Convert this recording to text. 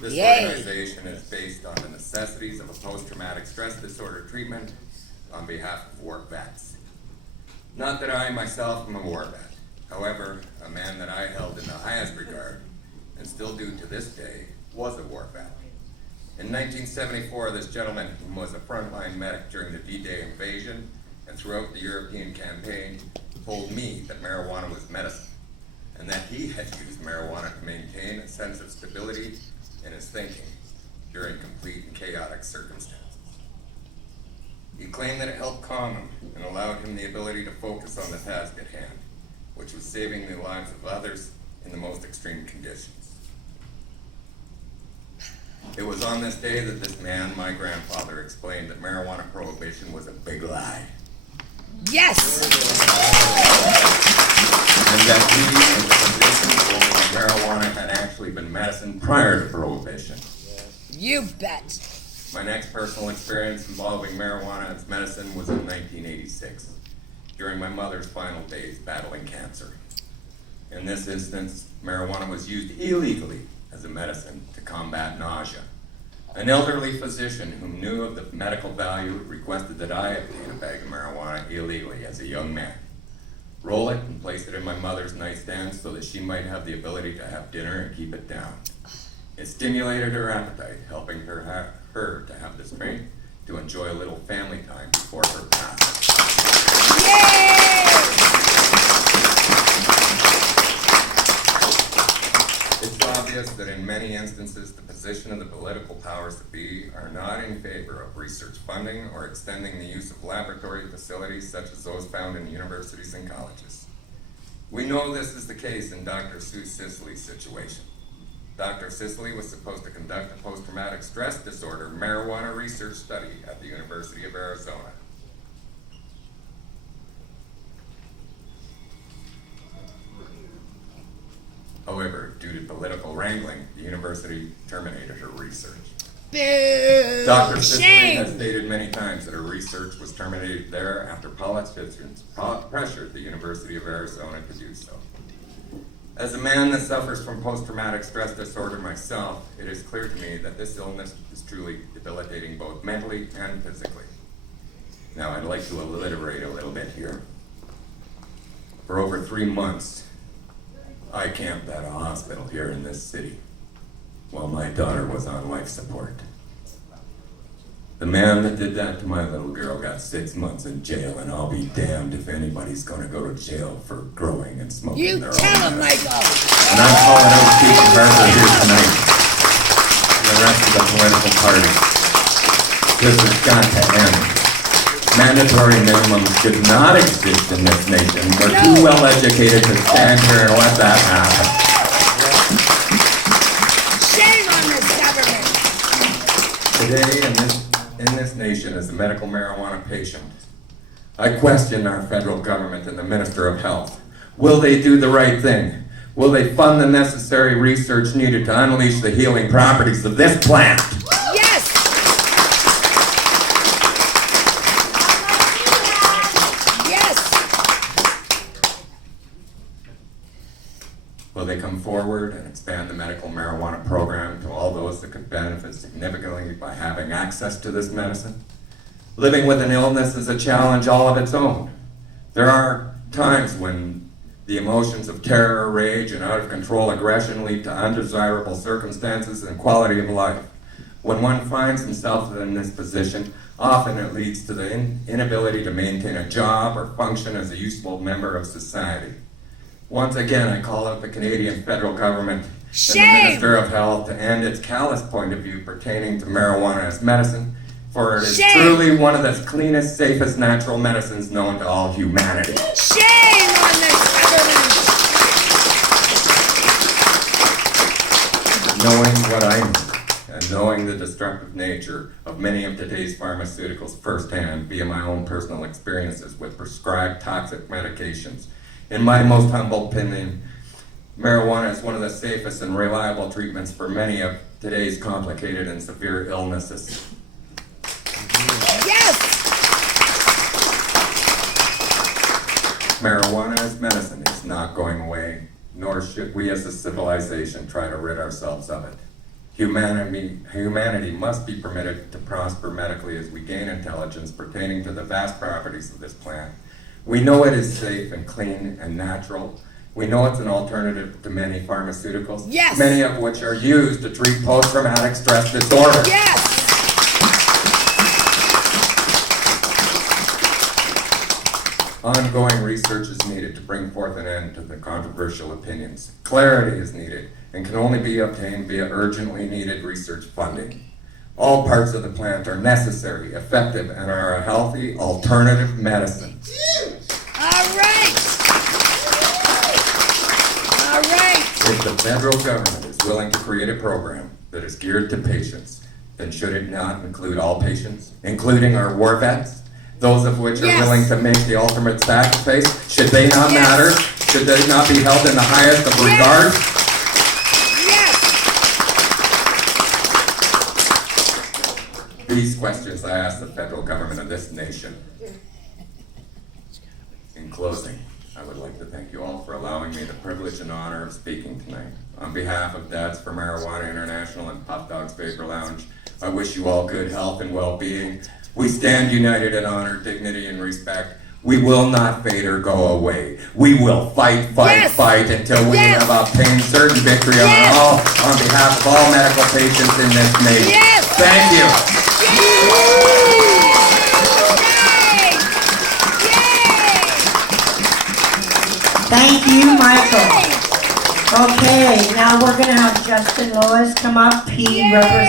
This organization is based on the necessities of a post-traumatic stress disorder treatment on behalf of war vets. Not that I myself am a war vet. However, a man that I held in the highest regard, and still do to this day, was a war vet. In 1974, this gentleman, who was a frontline medic during the D-Day invasion and throughout the European campaign, told me that marijuana was medicine, and that he had used marijuana to maintain a sense of stability in his thinking during complete and chaotic circumstances. He claimed that it helped calm him and allowed him the ability to focus on the task at hand, which was saving the lives of others in the most extreme conditions. It was on this day that this man, my grandfather, explained that marijuana prohibition was a big lie. Yes! And that he, in the position of marijuana, had actually been medicine prior to prohibition. You bet. My next personal experience involving marijuana as medicine was in 1986, during my mother's final days battling cancer. In this instance, marijuana was used illegally as a medicine to combat nausea. An elderly physician who knew of the medical value requested that I obtain a bag of marijuana illegally as a young man, roll it and place it in my mother's nightstand so that she might have the ability to have dinner and keep it down. It stimulated her appetite, helping her to have the strength to enjoy a little family time before her passing. Yay! It's obvious that in many instances, the position of the political powers that be are not in favor of research funding or extending the use of laboratory facilities such as those found in universities and colleges. We know this is the case in Dr. Sue Sisley's situation. Dr. Sisley was supposed to conduct a post-traumatic stress disorder marijuana research study at the University of Arizona. However, due to political wrangling, the university terminated her research. Boo! Dr. Sisley Shame! has stated many times that her research was terminated there after politicians pressured the University of Arizona to do so. As a man that suffers from post-traumatic stress disorder myself, it is clear to me that this illness is truly debilitating both mentally and physically. Now, I'd like to alliterate a little bit here. For over 3 months, I camped at a hospital here in this city while my daughter was on life support. The man that did that to my little girl got 6 months in jail, and I'll be damned if anybody's gonna go to jail for growing and smoking You their tell own him, medicine. Michael! And I'm calling out Chief Harper here tonight, and the rest of the political parties. This has got to end. Mandatory minimums should not exist in this nation. We're too well educated to stand here and let that happen. Shame on this government! Today, in this nation, as a medical marijuana patient, I question our federal government and the Minister of Health. Will they do the right thing? Will they fund the necessary research needed to unleash the healing properties of this plant? Yes! Yes! Will they come forward and expand the medical marijuana program to all those that could benefit significantly by having access to this medicine? Living with an illness is a challenge all of its own. There are times when the emotions of terror, rage, and out of control aggression lead to undesirable circumstances and quality of life. When one finds himself in this position, often it leads to the inability to maintain a job or function as a useful member of society. Once again, I call out the Canadian federal government and the Minister of Health to end its callous point of view pertaining to marijuana as medicine, for it is truly one of the cleanest, safest natural medicines known to all humanity. Shame on this government! Knowing what I know, and knowing the destructive nature of many of today's pharmaceuticals firsthand via my own personal experiences with prescribed toxic medications, in my most humble opinion, marijuana is one of the safest and reliable treatments for many of today's complicated and severe illnesses. Yes! Marijuana as medicine is not going away, nor should we as a civilization try to rid ourselves of it. Humanity must be permitted to prosper medically as we gain intelligence pertaining to the vast properties of this plant. We know it is safe and clean and natural. We know it's an alternative to many pharmaceuticals, Yes. many of which are used to treat post-traumatic stress disorder. Yes. Ongoing research is needed to bring forth an end to the controversial opinions. Clarity is needed and can only be obtained via urgently needed research funding. All parts of the plant are necessary, effective, and are a healthy alternative medicine. All right. All right. If the federal government is willing to create a program that is geared to patients, then should it not include all patients, including our war vets? Those of which are Yes. willing to make the ultimate sacrifice? Should they not Yes. matter? Should they not be held in the highest of regard? Yes. These questions I ask the federal government of this nation. In closing, I would like to thank you all for allowing me the privilege and honor of speaking tonight. On behalf of Dads for Marijuana International and Puff Dogs Vapor Lounge, I wish you all good health and well-being. We stand united in honor, dignity, and respect. We will not fade or go away. We will fight, Yes. fight until we Yes. have obtained certain victory Yes. on behalf of all medical patients in this nation. Yes. Thank you. Thank you, Michael. Okay, now we're gonna have Justin Lois come up. He Yay. represents